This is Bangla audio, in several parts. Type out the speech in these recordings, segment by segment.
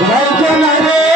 Hey,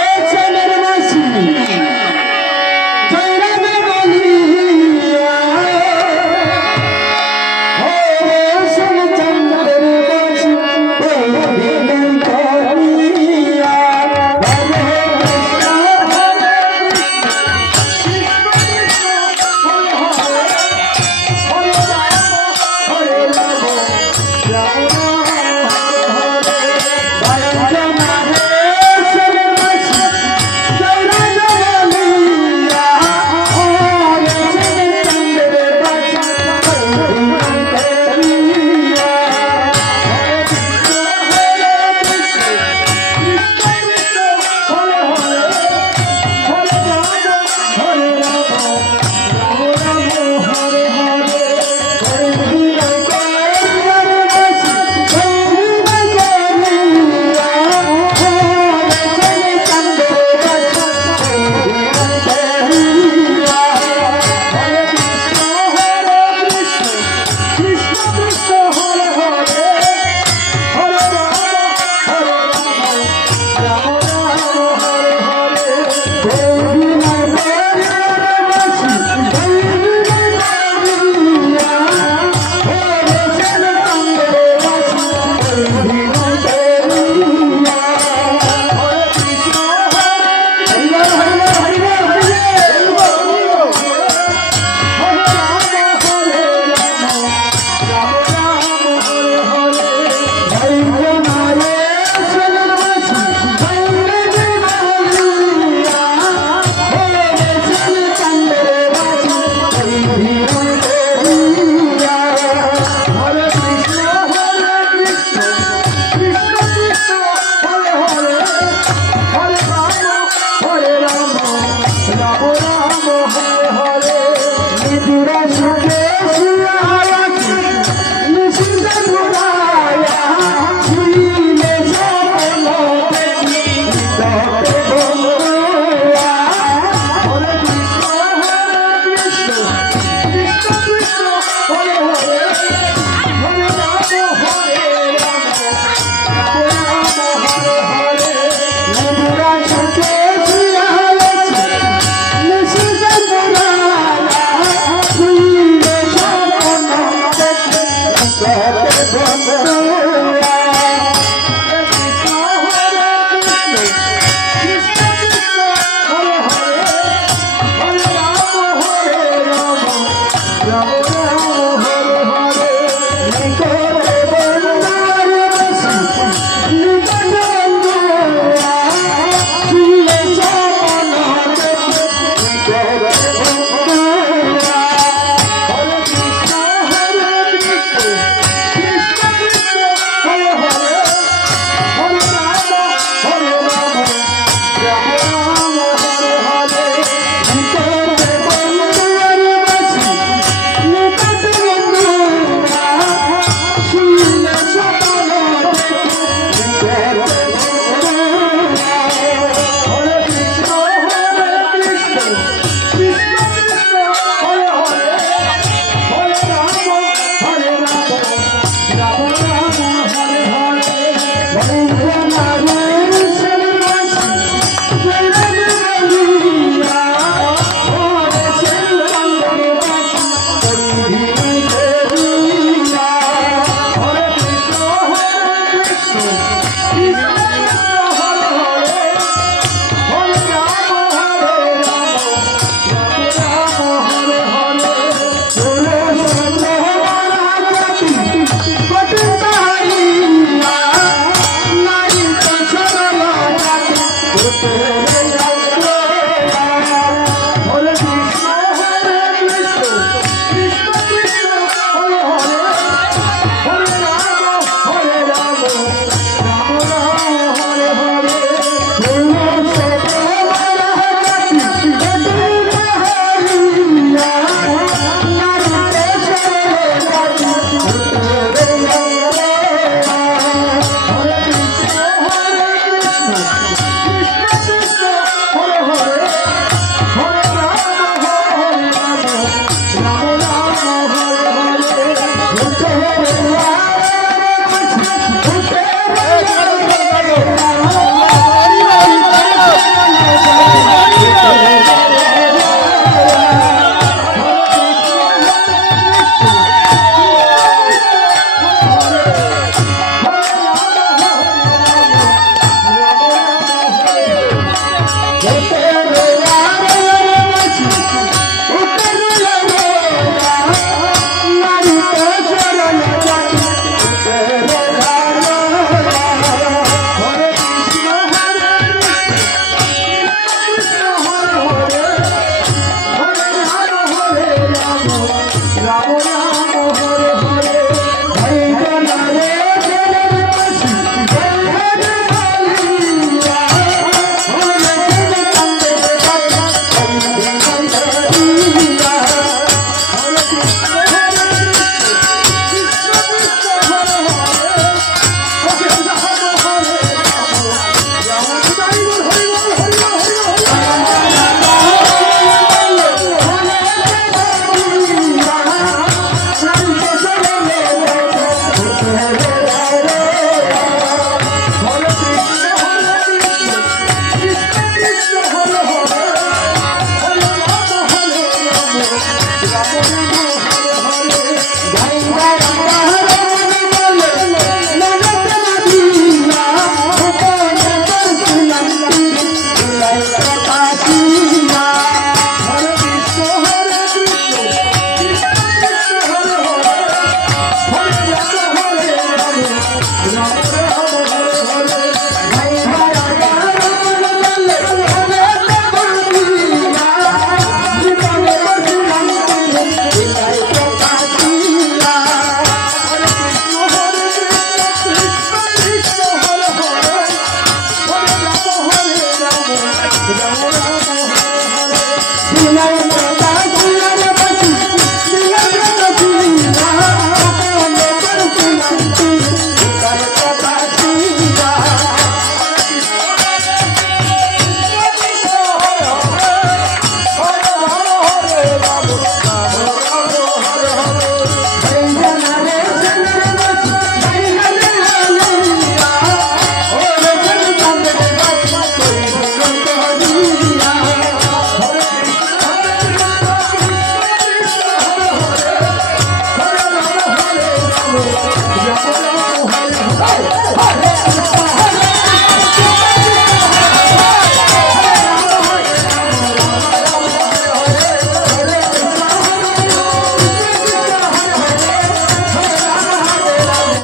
not